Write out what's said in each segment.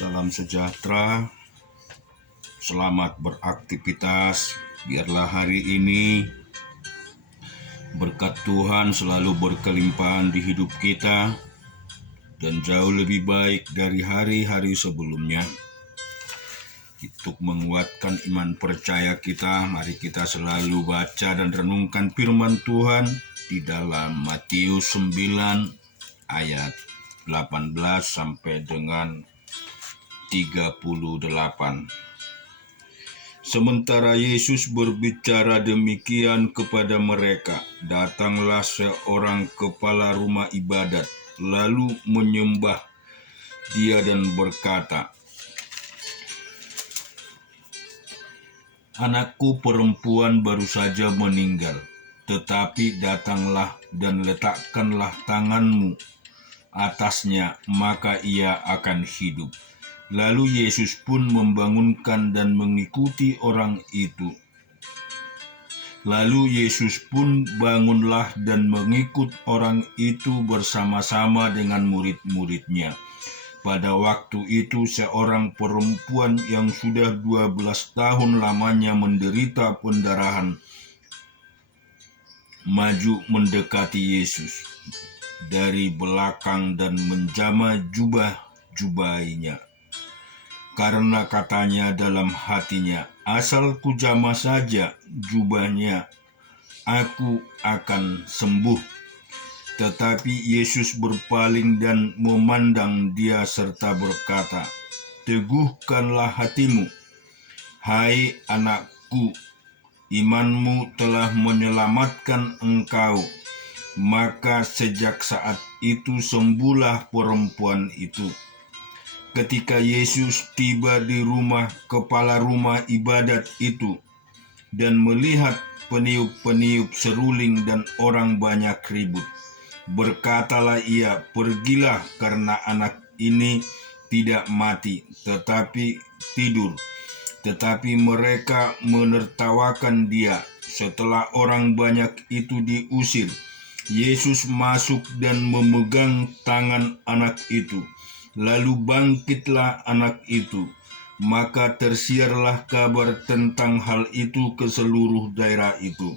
Salam sejahtera, selamat beraktivitas. Biarlah hari ini berkat Tuhan selalu berkelimpahan di hidup kita dan jauh lebih baik dari hari-hari sebelumnya. Untuk menguatkan iman percaya kita, mari kita selalu baca dan renungkan firman Tuhan di dalam Matius 9 ayat 18 sampai dengan 38. Sementara Yesus berbicara demikian kepada mereka, datanglah seorang kepala rumah ibadat, lalu menyembah dia dan berkata, "Anakku perempuan baru saja meninggal, tetapi datanglah dan letakkanlah tanganmu atasnya, maka ia akan hidup." Lalu Yesus pun membangunkan dan mengikuti orang itu. Lalu Yesus pun bangunlah dan mengikut orang itu bersama-sama dengan murid-muridnya. Pada waktu itu seorang perempuan yang sudah 12 tahun lamanya menderita pendarahan maju mendekati Yesus dari belakang dan menjamah jubah-jubahnya. Karena katanya dalam hatinya, asal kujamah saja jubahnya, aku akan sembuh. Tetapi Yesus berpaling dan memandang dia serta berkata, "Teguhkanlah hatimu, hai anakku, imanmu telah menyelamatkan engkau." Maka sejak saat itu sembuhlah perempuan itu. Ketika Yesus tiba di rumah kepala rumah ibadat itu dan melihat peniup-peniup seruling dan orang banyak ribut, berkatalah ia, "Pergilah, karena anak ini tidak mati, tetapi tidur." Tetapi mereka menertawakan dia. Setelah orang banyak itu diusir, Yesus masuk dan memegang tangan anak itu. Lalu bangkitlah anak itu. Maka tersiarlah kabar tentang hal itu ke seluruh daerah itu.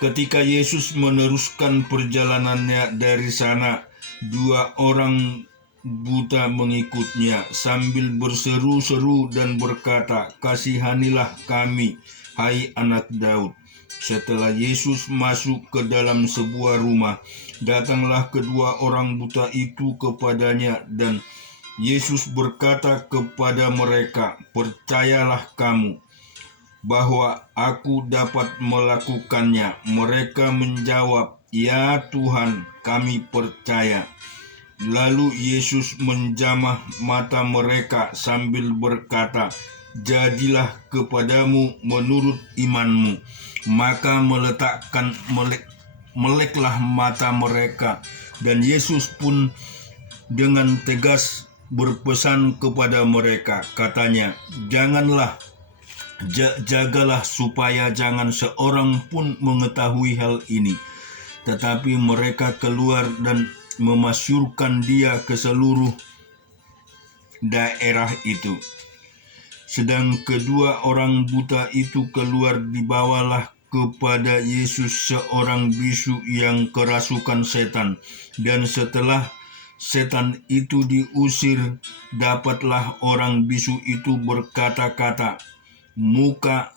Ketika Yesus meneruskan perjalanannya dari sana, 2 orang buta mengikutnya sambil berseru-seru dan berkata, "Kasihanilah kami, hai anak Daud." Setelah Yesus masuk ke dalam sebuah rumah, datanglah kedua orang buta itu kepadanya dan Yesus berkata kepada mereka, "Percayalah kamu bahwa aku dapat melakukannya." Mereka menjawab, "Ya Tuhan, kami percaya." Lalu Yesus menjamah mata mereka sambil berkata, "Jadilah kepadamu menurut imanmu." Maka meleklah mata mereka, dan Yesus pun dengan tegas berpesan kepada mereka, katanya, jagalah supaya jangan seorang pun mengetahui hal ini." Tetapi mereka keluar dan memasyurkan dia ke seluruh daerah itu. Sedang kedua orang buta itu keluar, dibawalah kepada Yesus seorang bisu yang kerasukan setan. Dan setelah setan itu diusir, dapatlah orang bisu itu berkata-kata. Maka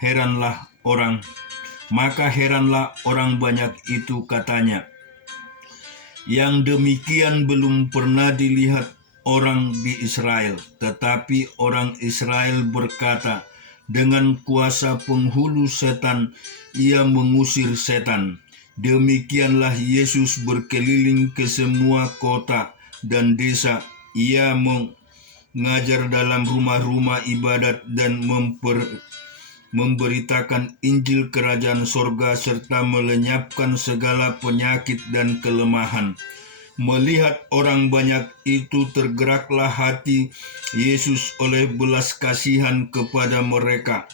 heranlah orang banyak itu, katanya, "Yang demikian belum pernah dilihat orang di Israel." Tetapi orang Israel berkata, "Dengan kuasa penghulu setan ia mengusir setan." Demikianlah Yesus berkeliling ke semua kota dan desa. Ia mengajar dalam rumah-rumah ibadat dan memberitakan Injil Kerajaan Sorga serta melenyapkan segala penyakit dan kelemahan. Melihat orang banyak itu, tergeraklah hati Yesus oleh belas kasihan kepada mereka,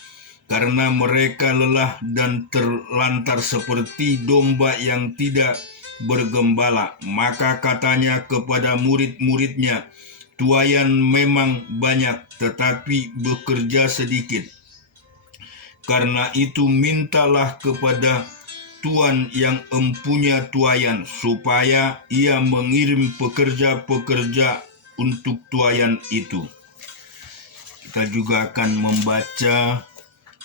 karena mereka lelah dan terlantar seperti domba yang tidak bergembala. Maka katanya kepada murid-muridnya, Tuayan memang banyak, tetapi bekerja sedikit. Karena itu mintalah kepada Tuhan yang empunya tuayan, supaya ia mengirim pekerja-pekerja untuk tuayan itu. Kita juga akan membaca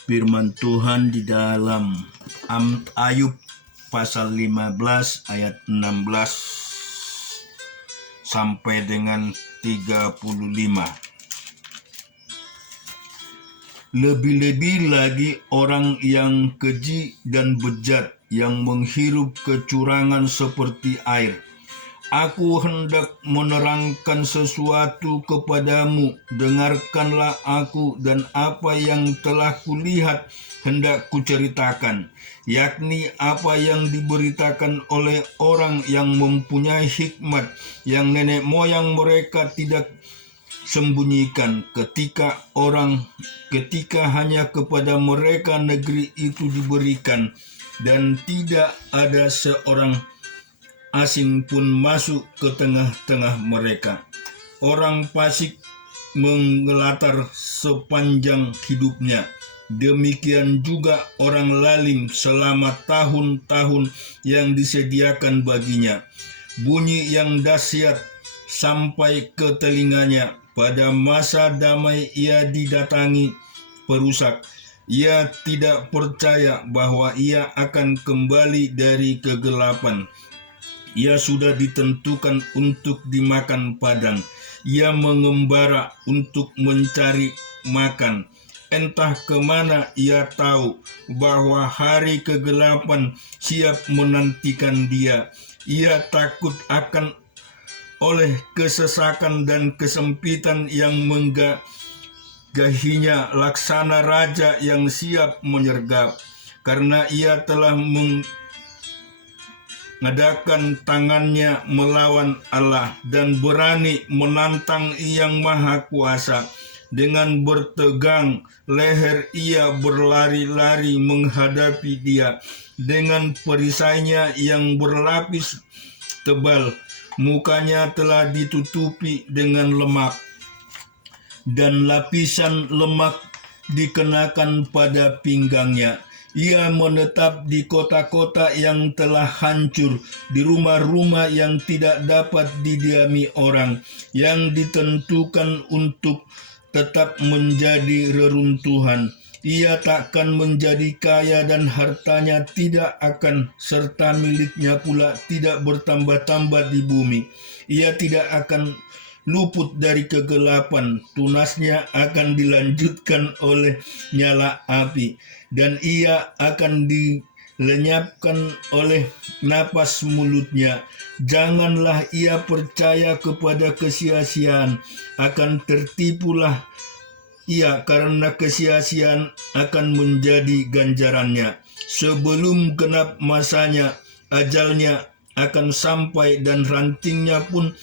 firman Tuhan di dalam Ayub pasal 15 ayat 16 sampai dengan 35. Lebih-lebih lagi orang yang keji dan bejat, yang menghirup kecurangan seperti air. Aku hendak menerangkan sesuatu kepadamu, dengarkanlah aku, dan apa yang telah kulihat hendak kuceritakan, yakni apa yang diberitakan oleh orang yang mempunyai hikmat, yang nenek moyang mereka tidak sembunyikan, ketika hanya kepada mereka negeri itu diberikan, dan tidak ada seorang asing pun masuk ke tengah-tengah mereka. Orang fasik mengelatar sepanjang hidupnya, demikian juga orang lalim selama tahun-tahun yang disediakan baginya. Bunyi yang dahsyat sampai ke telinganya. Pada masa damai ia didatangi perusak. Ia tidak percaya bahwa ia akan kembali dari kegelapan. Ia sudah ditentukan untuk dimakan padang. Ia mengembara untuk mencari makan. Entah kemana ia tahu bahwa hari kegelapan siap menantikan dia. Ia takut akan oleh kesesakan dan kesempitan yang menggahinya, laksana raja yang siap menyergap, karena ia telah mengadakan tangannya melawan Allah dan berani menantang Yang Maha Kuasa. Dengan bertegang leher ia berlari-lari menghadapi Dia. Dengan perisainya yang berlapis tebal, mukanya telah ditutupi dengan lemak, dan lapisan lemak dikenakan pada pinggangnya. Ia menetap di kota-kota yang telah hancur, di rumah-rumah yang tidak dapat didiami orang, yang ditentukan untuk tetap menjadi reruntuhan. Ia takkan menjadi kaya dan hartanya tidak akan, serta miliknya pula tidak bertambah-tambah di bumi. Ia tidak akan luput dari kegelapan, tunasnya akan dilanjutkan oleh nyala api, dan ia akan dilenyapkan oleh napas mulutnya. Janganlah ia percaya kepada kesia-siaan, akan tertipulah ia, karena kesia-siaan akan menjadi ganjarannya. Sebelum genap masanya, ajalnya akan sampai, dan rantingnya pun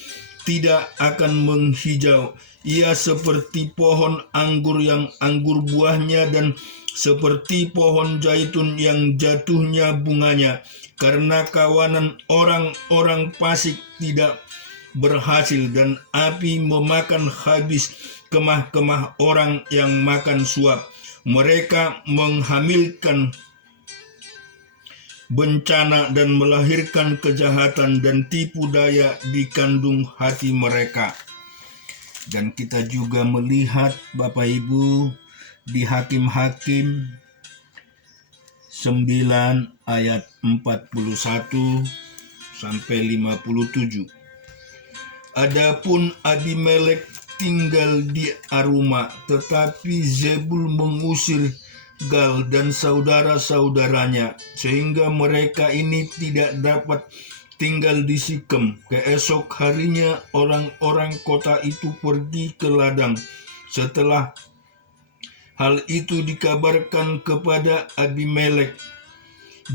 tidak akan menghijau. Ia seperti pohon anggur yang anggur buahnya, dan seperti pohon zaitun yang jatuhnya bunganya. Karena kawanan orang-orang fasik tidak berhasil, dan api memakan habis kemah-kemah orang yang makan suap. Mereka menghamilkan bencana dan melahirkan kejahatan, dan tipu daya di kandung hati mereka. Dan kita juga melihat, Bapak Ibu, di Hakim-Hakim 9 ayat 41 sampai 57. Adapun Abimelek tinggal di Aruma, tetapi Zebul mengusir Gal dan saudara-saudaranya, sehingga mereka ini tidak dapat tinggal di Sikem. Keesok harinya orang-orang kota itu pergi ke ladang. Setelah hal itu dikabarkan kepada Abimelek,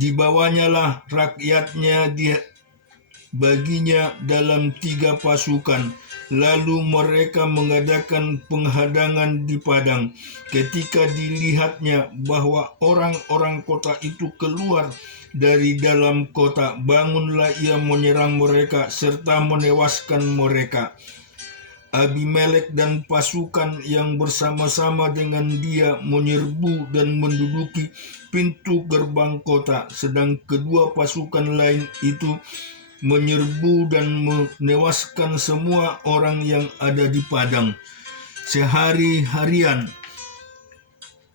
dibawanyalah rakyatnya baginya dalam 3 pasukan. Lalu mereka mengadakan penghadangan di padang. Ketika dilihatnya bahwa orang-orang kota itu keluar dari dalam kota, bangunlah ia menyerang mereka serta menewaskan mereka. Abimelek dan pasukan yang bersama-sama dengan dia menyerbu dan menduduki pintu gerbang kota, sedang kedua pasukan lain itu menyerbu dan menewaskan semua orang yang ada di padang. Sehari-harian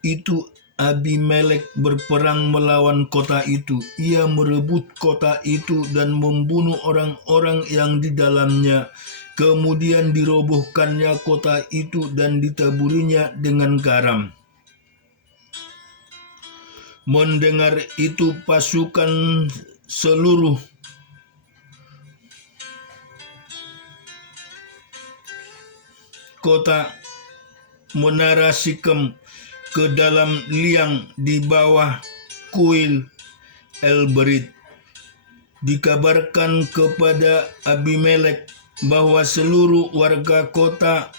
itu Abimelek berperang melawan kota itu. Ia merebut kota itu dan membunuh orang-orang yang di dalamnya. Kemudian dirobohkannya kota itu dan ditaburinya dengan garam. Mendengar itu pasukan seluruh kota Menara Sikem ke dalam liang di bawah kuil El-Berit. Dikabarkan kepada Abimelek bahwa seluruh warga kota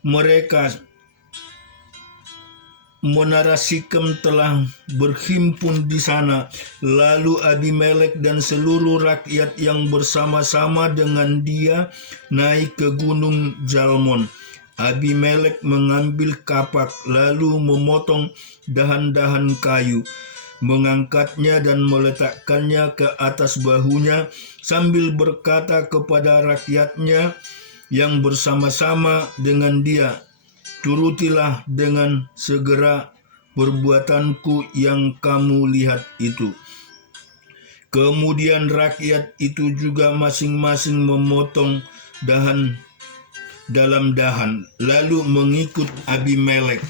mereka Menara Sikem telah berhimpun di sana. Lalu Abimelek dan seluruh rakyat yang bersama-sama dengan dia naik ke gunung Jalmon. Abimelek mengambil kapak lalu memotong dahan-dahan kayu, mengangkatnya dan meletakkannya ke atas bahunya sambil berkata kepada rakyatnya yang bersama-sama dengan dia, "Turutilah dengan segera perbuatanku yang kamu lihat itu." Kemudian rakyat itu juga masing-masing memotong dahan dalam dahan, lalu mengikut Abimelek.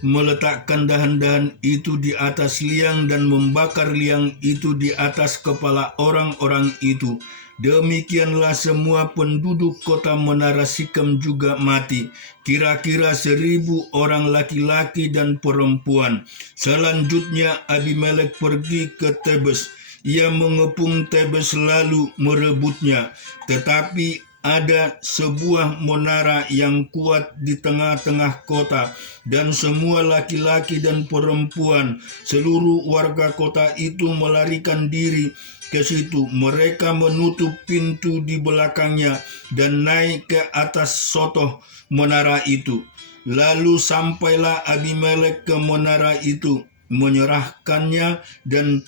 Meletakkan dahan-dahan itu di atas liang dan membakar liang itu di atas kepala orang-orang itu. Demikianlah semua penduduk kota Menara Sikem juga mati, kira-kira 1.000 orang laki-laki dan perempuan. Selanjutnya Abimelek pergi ke Tebes. Ia mengepung Tebes lalu merebutnya, tetapi ada sebuah menara yang kuat di tengah-tengah kota, dan semua laki-laki dan perempuan seluruh warga kota itu melarikan diri ke situ. Mereka menutup pintu di belakangnya dan naik ke atas sotoh menara itu. Lalu sampailah Abimelek ke menara itu, menyerahkannya dan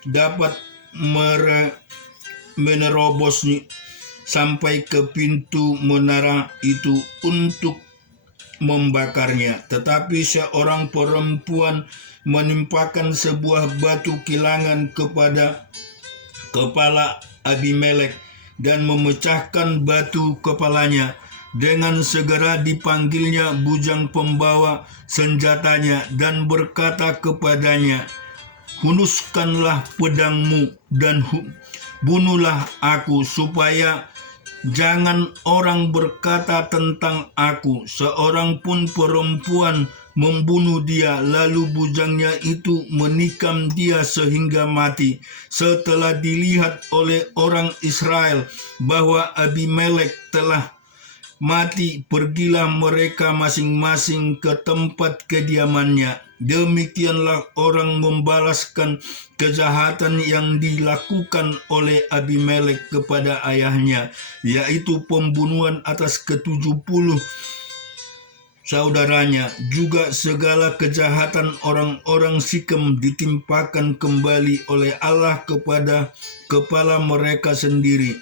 dapat menerobosnya sampai ke pintu menara itu untuk membakarnya. Tetapi seorang perempuan menimpakan sebuah batu kilangan kepada kepala Abimelek dan memecahkan batu kepalanya. Dengan segera dipanggilnya bujang pembawa senjatanya dan berkata kepadanya, "Hunuskanlah pedangmu dan bunuhlah aku, supaya jangan orang berkata tentang aku, seorang pun perempuan membunuh dia." Lalu bujangnya itu menikam dia sehingga mati. Setelah dilihat oleh orang Israel bahwa Abimelek telah mati, pergilah mereka masing-masing ke tempat kediamannya. Demikianlah orang membalaskan kejahatan yang dilakukan oleh Abimelek kepada ayahnya, yaitu pembunuhan atas ke-70 saudaranya. Juga segala kejahatan orang-orang Sikem ditimpakan kembali oleh Allah kepada kepala mereka sendiri.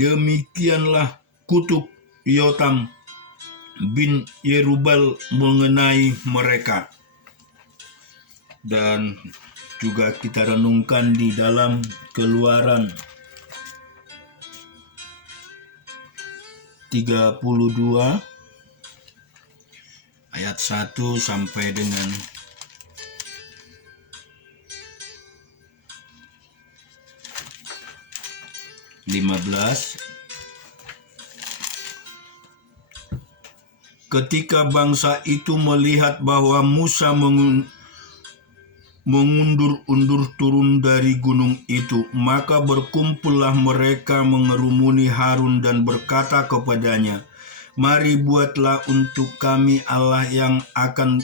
Demikianlah kutuk Yotam bin Yerubal mengenai mereka. Dan juga kita renungkan di dalam Keluaran 32 ayat 1 sampai dengan 15. Ketika bangsa itu melihat bahwa Musa mengundur-undur turun dari gunung itu, maka berkumpullah mereka mengerumuni Harun dan berkata kepadanya, "Mari buatlah untuk kami Allah yang akan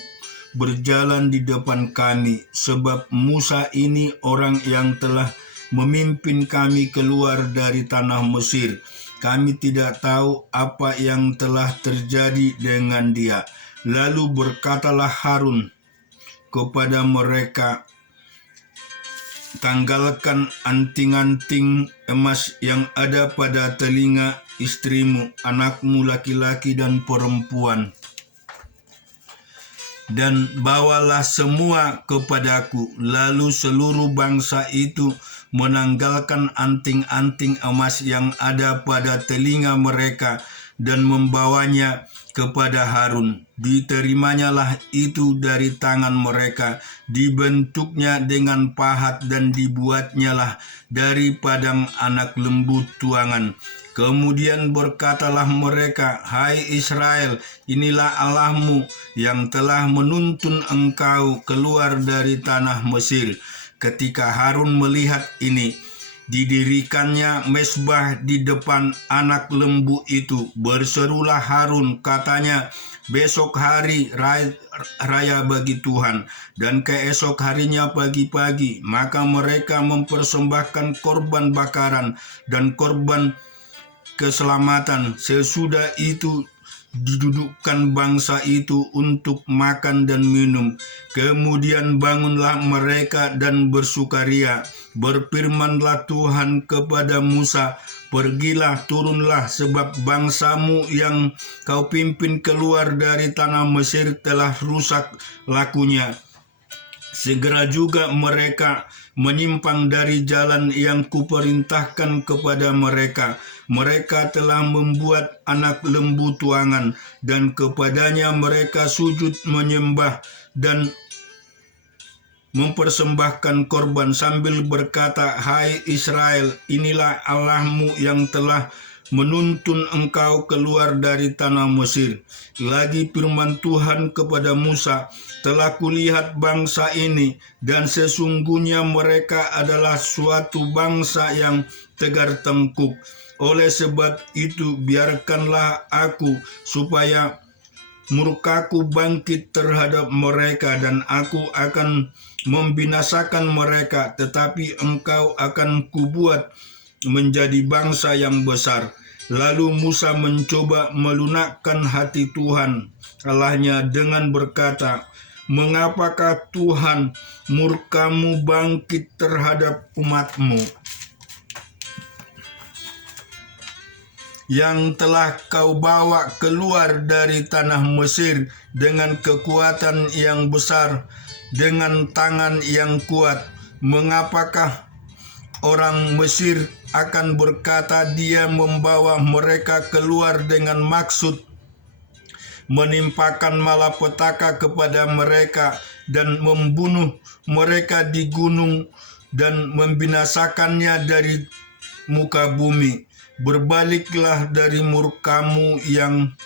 berjalan di depan kami, sebab Musa ini orang yang telah memimpin kami keluar dari tanah Mesir. Kami tidak tahu apa yang telah terjadi dengan dia." Lalu berkatalah Harun kepada mereka, "Tanggalkan anting-anting emas yang ada pada telinga istrimu, anakmu laki-laki dan perempuan, dan bawalah semua kepadaku." Lalu seluruh bangsa itu menanggalkan anting-anting emas yang ada pada telinga mereka dan membawanya kepada Harun. Diterimanya itu dari tangan mereka, dibentuknya dengan pahat dan dibuatnyalah dari padang anak lembu tuangan. Kemudian berkatalah mereka, "Hai Israel, inilah Allahmu yang telah menuntun engkau keluar dari tanah Mesir." Ketika Harun melihat ini, didirikannya mezbah di depan anak lembu itu. Berserulah Harun, katanya, "Besok hari raya bagi Tuhan, dan keesok harinya pagi-pagi, maka mereka mempersembahkan korban bakaran dan korban keselamatan. Sesudah itu didudukkan bangsa itu untuk makan dan minum. Kemudian bangunlah mereka dan bersukaria. Berfirmanlah Tuhan kepada Musa, "Pergilah, turunlah, sebab bangsamu yang kau pimpin keluar dari tanah Mesir telah rusak lakunya. Segera juga mereka menyimpang dari jalan yang kuperintahkan kepada mereka. Mereka telah membuat anak lembu tuangan, dan kepadanya mereka sujud menyembah dan mempersembahkan korban sambil berkata, 'Hai Israel, inilah Allahmu yang telah menuntun engkau keluar dari tanah Mesir.' Lagi firman Tuhan kepada Musa, 'Telah kulihat bangsa ini, dan sesungguhnya mereka adalah suatu bangsa yang tegar tengkuk. Oleh sebab itu biarkanlah aku supaya murkaku bangkit terhadap mereka, dan aku akan membinasakan mereka, tetapi engkau akan kubuat menjadi bangsa yang besar.' Lalu Musa mencoba melunakkan hati Tuhan Allahnya dengan berkata, 'Mengapakah Tuhan murkamu bangkit terhadap umatmu yang telah kau bawa keluar dari tanah Mesir dengan kekuatan yang besar, dengan tangan yang kuat? Mengapakah orang Mesir akan berkata, dia membawa mereka keluar dengan maksud menimpakan malapetaka kepada mereka dan membunuh mereka di gunung dan membinasakannya dari muka bumi? Berbaliklah dari murkamu yang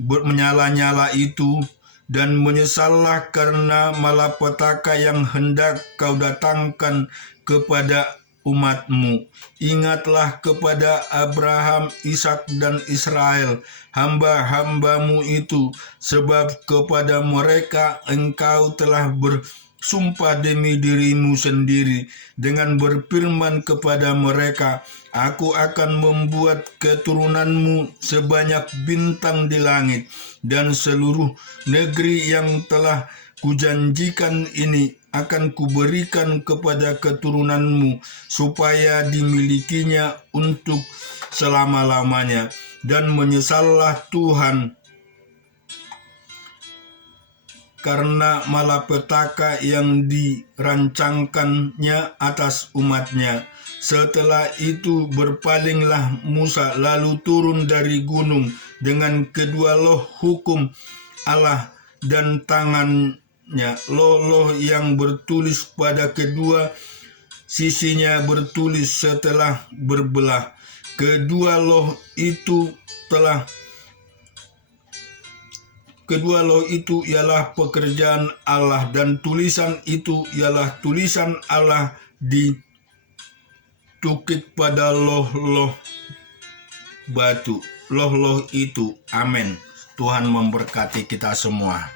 menyala-nyala itu, dan menyesallah karena malapetaka yang hendak kau datangkan kepada umatmu. Ingatlah kepada Abraham, Ishak, dan Israel, hamba-hambamu itu, sebab kepada mereka engkau telah bersumpah demi dirimu sendiri dengan berfirman kepada mereka, 'Aku akan membuat keturunanmu sebanyak bintang di langit, dan seluruh negeri yang telah kujanjikan ini akan kuberikan kepada keturunanmu, supaya dimilikinya untuk selama-lamanya.' Dan menyesallah Tuhan karena malapetaka yang dirancangkannya atas umatnya. Setelah itu berpalinglah Musa, lalu turun dari gunung dengan kedua loh hukum Allah dan tangannya. Loh yang bertulis pada kedua sisinya bertulis setelah berbelah. Kedua loh itu ialah pekerjaan Allah, dan tulisan itu ialah tulisan Allah ditukik pada loh-loh batu. Loh-loh itu. Amin. Tuhan memberkati kita semua.